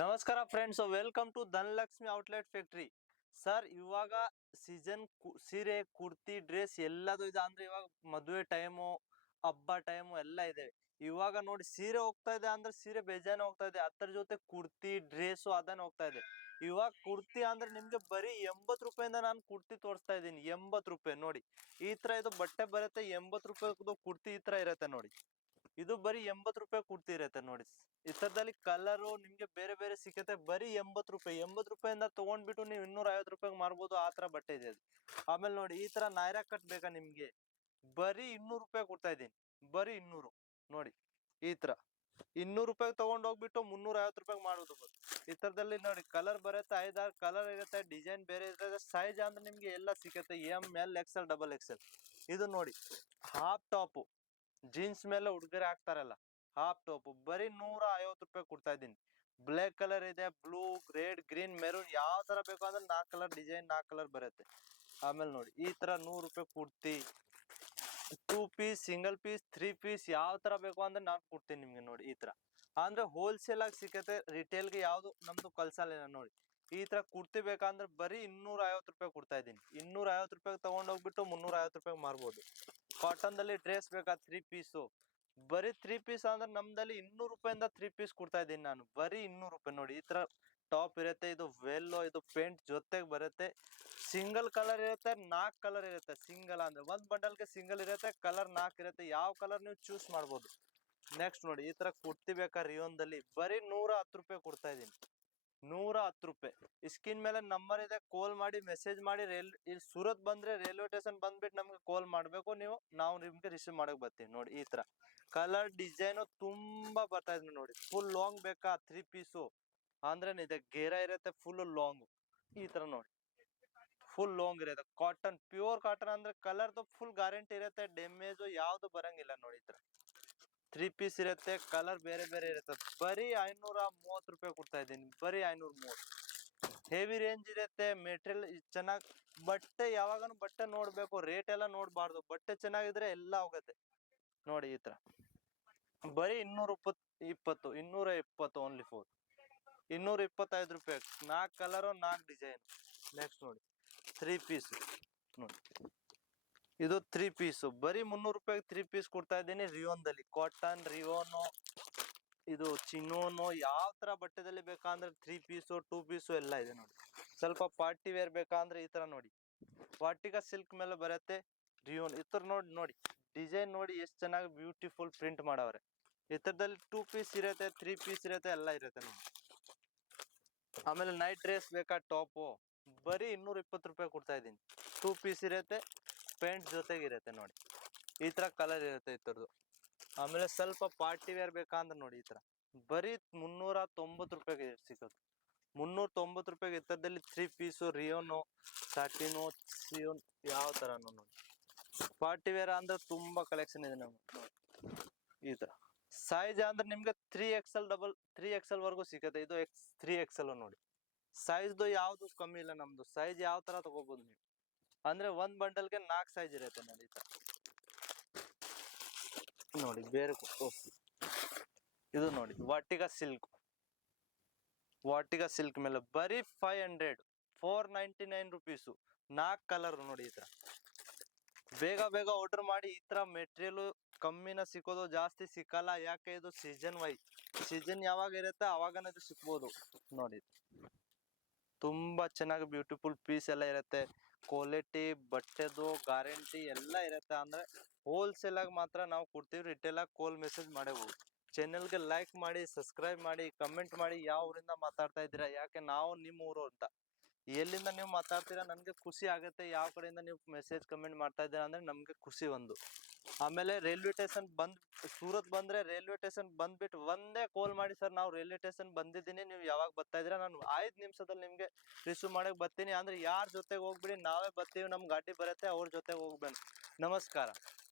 ನಮಸ್ಕಾರ friends, welcome to Dhanalakshmi outlet factory. Sir, ಇವಾಗ season ಸೀರೆ, ಕುರ್ತಿ, ಡ್ರೆಸ್ ಎಲ್ಲದು ಇದೆ. ಅಂದ್ರೆ ಇವಾಗ ಮದುವೆ ಟೈಮು, ಹಬ್ಬ ಟೈಮು ಎಲ್ಲ ಇದೆ. ಇವಾಗ ನೋಡಿ, ಸೀರೆ ಹೋಗ್ತಾ ಇದೆ ಅಂದ್ರೆ ಸೀರೆ ಬೇಜಾನ್ ಹೋಗ್ತಾ ಇದೆ. ಅದ್ರ ಜೊತೆ ಕುರ್ತಿ, ಡ್ರೆಸ್ ಅದನ್ನ ಹೋಗ್ತಾ ಇದೆ. ಇವಾಗ ಕುರ್ತಿ ಅಂದ್ರೆ ನಿಮ್ಗೆ ಬರೀ 80 ರೂಪಾಯಿಂದ ನಾನು ಕುರ್ತಿ ತೋರಿಸ್ತಾ ಇದ್ದೀನಿ. 80 ರೂಪಾಯಿ ನೋಡಿ. ಈ ತರ ಇದು ಬಟ್ಟೆ ಬರುತ್ತೆ. 80 ರೂಪಾಯಿ ಕುರ್ತಿ ಈ ತರ ಇರುತ್ತೆ ನೋಡಿ. ಇದು ಬರೀ 80 ರೂಪಾಯಿ ಕುರ್ತಿ ಇರುತ್ತೆ ನೋಡಿ. ಇತರದಲ್ಲಿ ಕಲರು ನಿಮ್ಗೆ ಬೇರೆ ಬೇರೆ ಸಿಕ್ಕತ್ತೆ. ಬರೀ 80 ರೂಪಾಯಿ. 80 ರೂಪಾಯಿಂದ ತಗೊಂಡ್ಬಿಟ್ಟು ನೀವು 250 ರೂಪಾಯಿಗೆ ಮಾರ್ಬೋದು. ಆ ತರ ಬಟ್ಟೆ ಇದೆ ಅದು. ಆಮೇಲೆ ನೋಡಿ, ಈ ತರ ನೈರಾ ಕಟ್ ಬೇಕಾ ನಿಮ್ಗೆ? ಬರೀ 200 ರೂಪಾಯಿ ಕೊಡ್ತಾ ಇದ್ದೀನಿ. ಬರೀ 200 ನೋಡಿ. ಈ ತರ 200 ರೂಪಾಯಿ ತಗೊಂಡ್ ಹೋಗ್ಬಿಟ್ಟು 350 ರೂಪಾಯಿಗೆ ಮಾಡೋದು. ಈ ತರದಲ್ಲಿ ನೋಡಿ, ಕಲರ್ ಬರುತ್ತೆ. 5-6 ಕಲರ್ ಇರುತ್ತೆ. ಡಿಸೈನ್ ಬೇರೆ ಇರುತ್ತೆ. ಸೈಜ್ ಅಂದ್ರೆ ನಿಮ್ಗೆ ಎಲ್ಲ ಸಿಕ್ಕತ್ತೆ. ML, XL, XXL. ಇದು ನೋಡಿ, ಹಾಫ್ ಟಾಪ್ ಜೀನ್ಸ್ ಮೇಲೆ ಹುಡುಗರೆ ಹಾಕ್ತಾರಲ್ಲ, ಹಾಫ್ ಟಾಪ್ ಬರೀ 150 ರೂಪಾಯಿ ಕೊಡ್ತಾ ಇದ್ದೀನಿ. ಬ್ಲಾಕ್ ಕಲರ್ ಇದೆ, ಬ್ಲೂ, ರೆಡ್, ಗ್ರೀನ್, ಮೆರೂನ್, ಯಾವ ತರ ಬೇಕು ಅಂದ್ರೆ 4 ಕಲರ್ ಡಿಸೈನ್, 4 ಕಲರ್ ಬರುತ್ತೆ. ಆಮೇಲೆ ನೋಡಿ, ಈ ತರ 100 ರೂಪಾಯಿ kurti, 2 piece, single piece, 3 piece, ಯಾವ ತರ ಬೇಕು ಅಂದ್ರೆ ನಾನು ಕೊಡ್ತೀನಿ ನಿಮ್ಗೆ ನೋಡಿ. ಈ ತರ ಅಂದ್ರೆ ಹೋಲ್ಸೇಲ್ ಆಗಿ ಸಿಕ್ಕತ್ತೆ. ರಿಟೇಲ್ಗೆ ಯಾವ್ದು ನಮ್ದು ಕಳ್ಸಲ್ಲ ನೋಡಿ. ಈ ತರ ಕುರ್ತಿ ಬೇಕಂದ್ರೆ ಬರೀ 250 ರೂಪಾಯಿ ಕೊಡ್ತಾ ಇದ್ದೀನಿ. 250 ರೂಪಾಯಿ ತಗೊಂಡೋಗ್ಬಿಟ್ಟು 350 ರೂಪಾಯಿ ಮಾರ್ಬೋದು. ಕಾಟನ್ ದಲ್ಲಿ ಡ್ರೆಸ್ ಬೇಕಾ 3 ಪೀಸು, ಬರೀ 3 ಪೀಸ್ ಅಂದ್ರೆ ನಮ್ದಲ್ಲಿ 200 ರೂಪಾಯಿಂದ 3 ಪೀಸ್ ಕೊಡ್ತಾ ಇದ್ದೀನಿ ನಾನು. ಬರೀ 200 ರೂಪಾಯಿ ನೋಡಿ. ಈ ತರ ಟಾಪ್ ಇರುತ್ತೆ. ಇದು ವೆಲ್ಲೋ, ಇದು ಪೇಂಟ್ ಜೊತೆಗೆ ಬರುತ್ತೆ. ಸಿಂಗಲ್ ಕಲರ್ ಇರುತ್ತೆ, 4 ಕಲರ್ ಇರುತ್ತೆ. ಸಿಂಗಲ್ ಅಂದ್ರೆ ಒಂದ್ ಬಂಡಲ್ಗೆ ಸಿಂಗಲ್ ಇರುತ್ತೆ. ಕಲರ್ 4 ಇರುತ್ತೆ. ಯಾವ ಕಲರ್ ನೀವು ಚೂಸ್ ಮಾಡ್ಬೋದು. ನೆಕ್ಸ್ಟ್ ನೋಡಿ, ಈ ತರ ಕುರ್ತಿ ಬೇಕಾ ರಿಯೋನ್ದಲ್ಲಿ ಬರೀ 110 ರೂಪಾಯಿ ಕೊಡ್ತಾ ಇದ್ದೀನಿ. 110 ರೂಪಾಯಿ. ಸ್ಕ್ರೀನ್ ಮೇಲೆ ನಂಬರ್ ಇದೆ, ಕಾಲ್ ಮಾಡಿ, ಮೆಸೇಜ್ ಮಾಡಿ. ಇಲ್ಲಿ ಸೂರತ್ ಬಂದ್ರೆ ರೈಲ್ವೆ ಸ್ಟೇಷನ್ ಬಂದ್ಬಿಟ್ಟು ನಮ್ಗೆ ಕಾಲ್ ಮಾಡ್ಬೇಕು ನೀವು. ನಾವು ನಿಮ್ಗೆ ರಿಸೀವ್ ಮಾಡಕ್ ಬರ್ತೀವಿ ನೋಡಿ. ಈ ತರ ಕಲರ್ ಡಿಸೈನ್ ತುಂಬಾ ಬರ್ತಾ ಇದೆ ನೋಡಿ. ಫುಲ್ ಲಾಂಗ್ ಬೇಕಾ 3 ಪೀಸು ಅಂದ್ರೆ ಇದೆ, ಗೇರ ಇರುತ್ತೆ ಫುಲ್ ಲಾಂಗ್. ಈ ತರ ನೋಡಿ, ಫುಲ್ ಲಾಂಗ್ ಇರುತ್ತೆ. ಕಾಟನ್, ಪ್ಯೂರ್ ಕಾಟನ್ ಅಂದ್ರೆ ಕಲರ್ದು ಫುಲ್ ಗ್ಯಾರಂಟಿ ಇರುತ್ತೆ. ಡ್ಯಾಮೇಜ್ ಯಾವ್ದು ಬರಂಗಿಲ್ಲ ನೋಡಿ. ಈ ತರ 3 ಪೀಸ್ ಇರುತ್ತೆ. ಕಲರ್ ಬೇರೆ ಬೇರೆ ಇರುತ್ತೆ. ಬರೀ 530 ರೂಪಾಯಿ ಕೊಡ್ತಾ ಇದ್ದೀನಿ. ಬರೀ 530. ಹೆವಿ ರೇಂಜ್ ಇರುತ್ತೆ. ಮೆಟೀರಿಯಲ್ ಚೆನ್ನಾಗಿ, ಬಟ್ಟೆ ಯಾವಾಗನು ಬಟ್ಟೆ ನೋಡ್ಬೇಕು, ರೇಟ್ ಎಲ್ಲ ನೋಡ್ಬಾರ್ದು. ಬಟ್ಟೆ ಚೆನ್ನಾಗಿದ್ರೆ ಎಲ್ಲ ಹೋಗುತ್ತೆ ನೋಡಿ. ಈ ತರ ಬರೀ 220, 220 ಓನ್ಲಿ ಫೋರ್ 225 ರೂಪಾಯಿ. 4 ಕಲರು, 4 ಡಿಸೈನ್. ನೆಕ್ಸ್ಟ್ ನೋಡಿ, 3 ಪೀಸ್ ನೋಡಿ. ಇದು 3 ಪೀಸ್ ಬರೀ 300 ರೂಪಾಯಿ 3 ಪೀಸ್ ಕೊಡ್ತಾ ಇದ್ದೀನಿ. ರಿಯೋನ್ದಲ್ಲಿ ಕಾಟನ್, ರಿಯೋನು, ಇದು ಚಿನ್ನೋನು, ಯಾವ ತರ ಬಟ್ಟೆದಲ್ಲಿ ಬೇಕಂದ್ರೆ 3 ಪೀಸು, 2 ಪೀಸು ಎಲ್ಲ ಇದೆ ನೋಡಿ. ಸ್ವಲ್ಪ ಪಾರ್ಟಿ ವೇರ್ ಬೇಕಂದ್ರೆ ಈ ತರ ನೋಡಿ, ವಾಟಿಕಾ ಸಿಲ್ಕ್ ಮೇಲೆ ಬರುತ್ತೆ. ರಿಯೋನ್ ಈ ತರ ನೋಡಿ. ನೋಡಿ ಡಿಸೈನ್ ನೋಡಿ, ಎಷ್ಟು ಚೆನ್ನಾಗಿ ಬ್ಯೂಟಿಫುಲ್ ಪ್ರಿಂಟ್ ಮಾಡವ್ರೆ. ಈ ತರದಲ್ಲಿ 2 ಪೀಸ್ ಇರುತ್ತೆ, 3 ಪೀಸ್ ಇರುತ್ತೆ, ಎಲ್ಲ ಇರುತ್ತೆ ನೋಡಿ. ಆಮೇಲೆ ನೈಟ್ ಡ್ರೆಸ್ ಬೇಕಾ ಟಾಪು, ಬರೀ 220 ರೂಪಾಯಿ ಕೊಡ್ತಾ ಇದ್ದೀನಿ. 2 ಪೀಸ್ ಇರುತ್ತೆ, ಪ್ಯಾಂಟ್ ಜೊತೆಗಿರುತ್ತೆ ನೋಡಿ. ಈ ತರ ಕಲರ್ ಇರುತ್ತೆ ಈ ತರದ್ದು. ಆಮೇಲೆ ಸ್ವಲ್ಪ ಪಾರ್ಟಿ ವೇರ್ ಬೇಕಂದ್ರೆ ನೋಡಿ, ಈ ತರ ಬರೀ 390 ರೂಪಾಯಿಗೆ ಸಿಗೋದು. 390 ರೂಪಾಯಿಗೆ ಈ ತರದಲ್ಲಿ 3 ಪೀಸು, ರಿಯೋನು, ಸಾಟಿನು, ಸಿಯೋನ್, ಯಾವ ತರನು ನೋಡಿ. ಪಾರ್ಟಿ ವೇರ್ ಅಂದ್ರೆ ತುಂಬಾ ಕಲೆಕ್ಷನ್ ಇದೆ ನಮ್ಗೆ ನೋಡಿ. ಈ ತರ ಸೈಜ್ ಅಂದ್ರೆ ನಿಮ್ಗೆ 3XL ವರೆಗೂ ಸಿಗುತ್ತೆ. ಇದು 3XL ನೋಡಿ. ಸೈಜ್ದು ಯಾವ್ದು ಕಮ್ಮಿ ಇಲ್ಲ ನಮ್ದು. ಸೈಜ್ ಯಾವ ತರ ತಗೋಬಹುದು ನೀವು ಅಂದ್ರೆ ಒಂದ್ ಬಂಡಲ್ಗೆ 4 ಸೈಜ್ ಇರುತ್ತೆ ನೋಡಿ. ಈ ತರ ನೋಡಿ, ಬೇರೆ ಇದು ನೋಡಿ, ವಾಟಿಕಾ ಸಿಲ್ಕ್ ಮೇಲೆ ಬರೀ 499 ರುಪೀಸು. 4 ಕಲರ್ ನೋಡಿ. ಈ ತರ ಬೇಗ ಬೇಗ ಆರ್ಡರ್ ಮಾಡಿ. ಈ ತರ ಮೆಟೀರಿಯಲ್ ಕಮ್ಮಿನ ಸಿಕ್ಕೋದು, ಜಾಸ್ತಿ ಸಿಕ್ಕಲ್ಲ. ಯಾಕೆ, ಇದು ಸೀಸನ್ ಯಾವಾಗ ಇರುತ್ತೆ ಅವಾಗನೇ ಇದು ಸಿಕ್ಬೋದು ನೋಡಿ. ತುಂಬಾ ಚೆನ್ನಾಗಿ ಬ್ಯೂಟಿಫುಲ್ ಪೀಸ್ ಎಲ್ಲ ಇರುತ್ತೆ. ಕ್ವಾಲಿಟಿ ಬಟ್ಟೆದು ಗ್ಯಾರಂಟಿ ಎಲ್ಲ ಇರುತ್ತೆ. ಅಂದ್ರೆ ಹೋಲ್ಸೇಲ್ ಆಗಿ ಮಾತ್ರ ನಾವು ಕೊಡ್ತೀವಿ. ರಿಟೇಲ್ ಆಗಿ ಕಾಲ್ ಮೆಸೇಜ್ ಮಾಡಬಹುದು. ಚಾನೆಲ್ಗೆ ಲೈಕ್ ಮಾಡಿ, ಸಬ್ಸ್ಕ್ರೈಬ್ ಮಾಡಿ, ಕಮೆಂಟ್ ಮಾಡಿ. ಯಾವ ಊರಿಂದ ಮಾತಾಡ್ತಾ ಇದ್ದೀರಾ, ಯಾಕೆ ನಾವು ನಿಮ್ಮ ಊರು ಅಂತ. ಎಲ್ಲಿಂದ ನೀವು ಮಾತಾಡ್ತೀರಾ ನನ್ಗೆ ಖುಷಿ ಆಗುತ್ತೆ. ಯಾವ ಕಡೆಯಿಂದ ನೀವು ಮೆಸೇಜ್ ಕಮೆಂಟ್ ಮಾಡ್ತಾ ಇದ್ದೀರಾ ಅಂದ್ರೆ ನಮ್ಗೆ ಖುಷಿ ಒಂದು. ಆಮೇಲೆ ರೈಲ್ವೆ ಸ್ಟೇಷನ್ ಸೂರತ್ ಬಂದ್ರೆ ರೈಲ್ವೆ ಸ್ಟೇಷನ್ ಬಂದ್ಬಿಟ್ಟು ಒಂದೇ ಕಾಲ್ ಮಾಡಿ, ಸರ್ ನಾವು ರೈಲ್ವೆ ಸ್ಟೇಷನ್ ಬಂದಿದ್ದೀನಿ, ನೀವು ಯಾವಾಗ ಬರ್ತಾ ಇದ್ದೀರಾ, ನಾನು 5 ನಿಮಿಷದಲ್ಲಿ ನಿಮ್ಗೆ ರಿಸೀವ್ ಮಾಡಕ್ ಬರ್ತೀನಿ. ಅಂದ್ರೆ ಯಾರ ಜೊತೆಗೆ ಹೋಗ್ಬಿಡಿ, ನಾವೇ ಬರ್ತೀವಿ. ನಮ್ ಗಾಡಿ ಬರುತ್ತೆ, ಅವ್ರ ಜೊತೆಗೆ ಹೋಗ್ಬೇಡಿ. ನಮಸ್ಕಾರ.